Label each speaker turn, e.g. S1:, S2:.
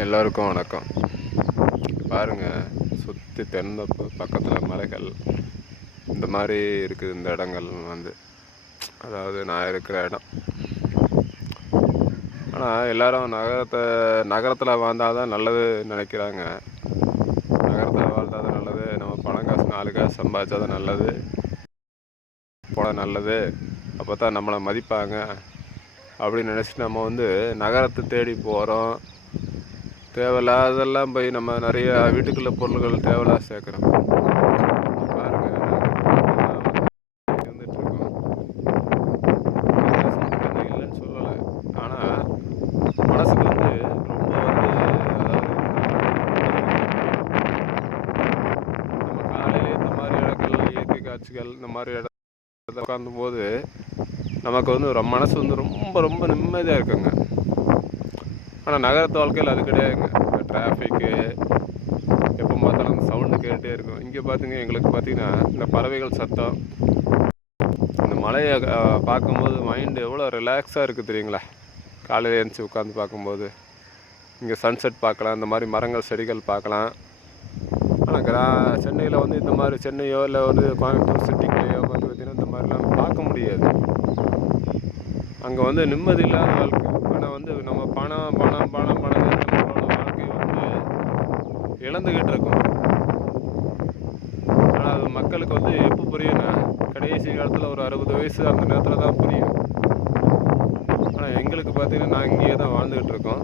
S1: எல்லோருக்கும் வணக்கம். பாருங்கள் சுற்றி திறந்தப்போ பக்கத்தில் மலைகள் இந்த மாதிரி இருக்குது இந்த இடங்கள் வந்து. அதாவது நான் இருக்கிற இடம். ஆனால் எல்லாரும் நகரத்தை நகரத்தில் வாழ்ந்தால் தான் நல்லது நினைக்கிறாங்க. நகரத்தில் வாழ்ந்தால் தான் நல்லது. நம்ம பணம் காசு நாலு காசு சம்பாதிச்சா தான் நல்லது. போனால் நல்லது. அப்போ தான் நம்மளை மதிப்பாங்க. அப்படின்னு நினச்சிட்டு நம்ம வந்து நகரத்தை தேடி போகிறோம் தேவையில்லாதெல்லாம் போய் நம்ம நிறைய வீட்டுக்குள்ள பொருள்கள் தேவையில்லாத சேர்க்குறோம். இல்லைன்னு சொல்லலை. ஆனால் மனசுக்கு வந்து இந்த மாதிரி இயற்கை காட்சிகள் இந்த மாதிரி இடத்துல உட்காந்தும் போது நமக்கு வந்து மனசு வந்து ரொம்ப ரொம்ப நிம்மதியாக இருக்குங்க. ஆனால் நகரத்து வாழ்க்கையில் அது கிடையாதுங்க. இந்த டிராஃபிக்கு எப்போ பார்த்தாலும் அந்த சவுண்டு கேட்டே இருக்கும். இங்கே பார்த்தீங்க எங்களுக்கு பார்த்தீங்கன்னா இந்த பறவைகள் சத்தம் இந்த மலையை பார்க்கும்போது மைண்டு எவ்வளோ ரிலாக்ஸாக இருக்குது தெரியுங்களா? காலையில் எழுந்துச்சி உட்காந்து பார்க்கும்போது. இங்கே சன்செட் பார்க்கலாம் இந்த மாதிரி மரங்கள் செடிகள் பார்க்கலாம். ஆனால் கிரா சென்னையில் வந்து இந்த மாதிரி சென்னையோ இல்லை வந்து கோயம்புத்தூர் சிட்டிக்குள்ளேயோ வந்து பார்த்தீங்கன்னா இந்த மாதிரிலாம் பார்க்க முடியாது. அங்கே வந்து நிம்மதி இல்லாத வாழ்க்கை. வந்து நம்ம பணம் பணம் பணம் பணம் நம்மளோட வாழ்க்கை வந்து இழந்துக்கிட்டு இருக்கும். ஆனால் அது மக்களுக்கு வந்து எப்போ புரியும்னா கடைசி காலத்தில் ஒரு அறுபது வயசு அந்த நேரத்தில் தான் புரியும். ஆனால் எங்களுக்கு பார்த்தீங்கன்னா நாங்கள் இங்கேயே தான் வாழ்ந்துக்கிட்டு இருக்கோம்.